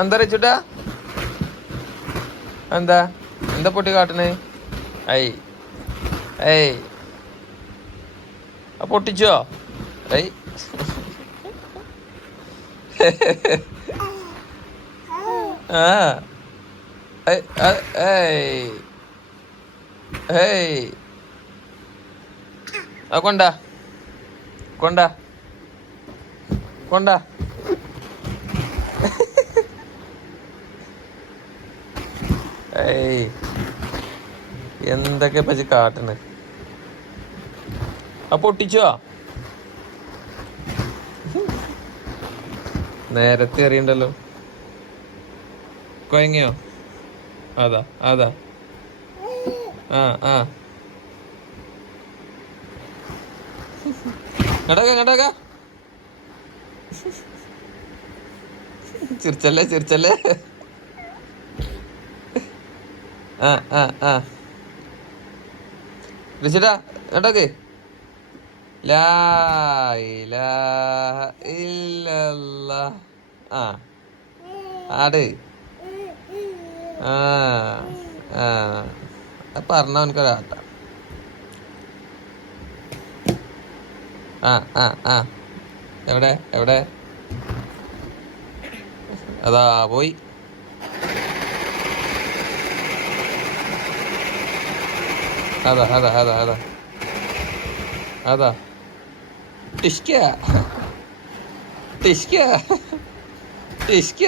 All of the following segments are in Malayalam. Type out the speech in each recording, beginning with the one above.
എന്താ റിച്ചുട്ടാ? എന്താ എന്താ പൊട്ടി കാട്ടണേ? ഐ ഏയ് പൊട്ടിച്ചോ? ഐ ആ കൊണ്ടാ കൊണ്ടാ കൊണ്ടാ ഏയ് എന്തൊക്കെ പറ്റി കാട്ടണ്? പൊട്ടിച്ചോ? നേരത്തെ അറിയണ്ടല്ലോ. കൊയങ്ങിയോ? അതാ അതാ ആ ആ കേട്ടോക്ക ചിരിച്ചല്ലേ ചിരിച്ചല്ലേ. ആ ആ ആ വിളിച്ചിട്ടാ കേട്ടോക്ക്. ലാ ഇലാഹ ഇല്ലല്ലാഹ്. ആ ആട് ആ ആ പറഞ്ഞ അവനക്കൊരാട്ട. ആ ആ ആ എവിടെ എവിടെ? അതാ പോയി. അതാ അതാ അതാ അതാ അതാ ടിഷ്ക ടിഷ്ക ടിഷ്ക.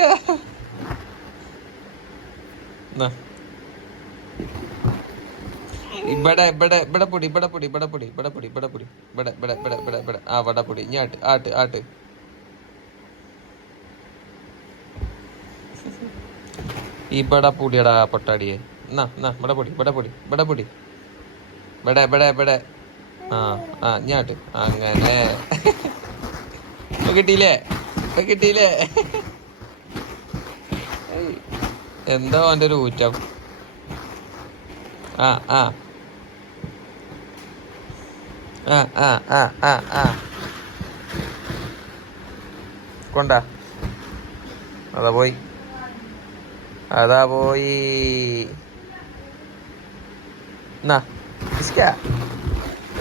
ഇവിടെ ഇവിടെ ഇവിടെ പൊടി ഇവിടെ പൊടി ഇവിടെ പൊടി ഇവിടെ പൊടി ഇവിടെ പൊടി ഇവിടെ ഇവിടെ ഇവിടെ ഇവിടെ ഇവിടെ ആ വട പൊടി. ഇനി ആട്ട് ആട്ട് ആട്ട്. ഇവിടെ പൊടിയടാ പൊട്ടാടിയെ. എന്നാ എന്നാ ഇവിടെ പൊടി ഇവിടെ പൊടി ഇവിടെ പൊടി ഇവിടെ ഇവിടെ ഇവിടെ. ആ ആ ഞാട്ട് അങ്ങനെ. കിട്ടിയില്ലേ കിട്ടിയില്ലേ? എന്താ അവൻ്റെ ഒരു ഊറ്റം. ആ ആ ആ ആ ആ ആ ആ കൊണ്ടാ. അതാ പോയി അതാ പോയി. എന്നാ ഡിസ്ക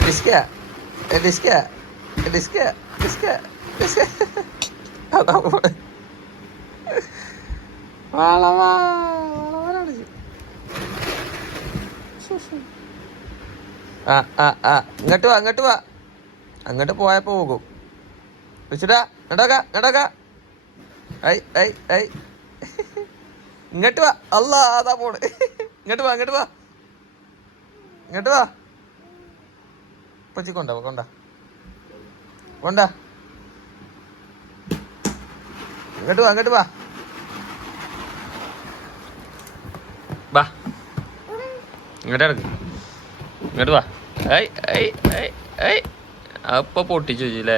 ഡിസ്ക ഡിസ്ക ഡിസ്ക ഡിസ്ക ഡിസ്ക. അതാ പോയി. ആ ആ ആ ഇങ്ങോട്ട് വാ അങ്ങോട്ട് വാ. അങ്ങോട്ട് പോയപ്പോ പോകും. വിളിച്ചിട്ടാ ഇങ്ങോട്ടോക്ക ഇങ്ങോട്ടോക്ക. ഐ ഐ ഐ ഇങ്ങോട്ട് വാ. അല്ലാ അതാ പോണ്. ഇങ്ങോട്ട് വാ ഇങ്ങോട്ട് വാ ഇങ്ങോട്ട് വാ. പച്ചി കൊണ്ടാ കൊണ്ടാ കൊണ്ടാ. ഇങ്ങോട്ട് വാ ഇങ്ങോട്ട് വാ വാ. ഇങ്ങോട്ട് ഇറങ്ങി ഇങ്ങോട്ട് വാ. ഐ ഐ ഐ ഐ അപ്പൊ പൊട്ടിച്ചു അല്ലേ?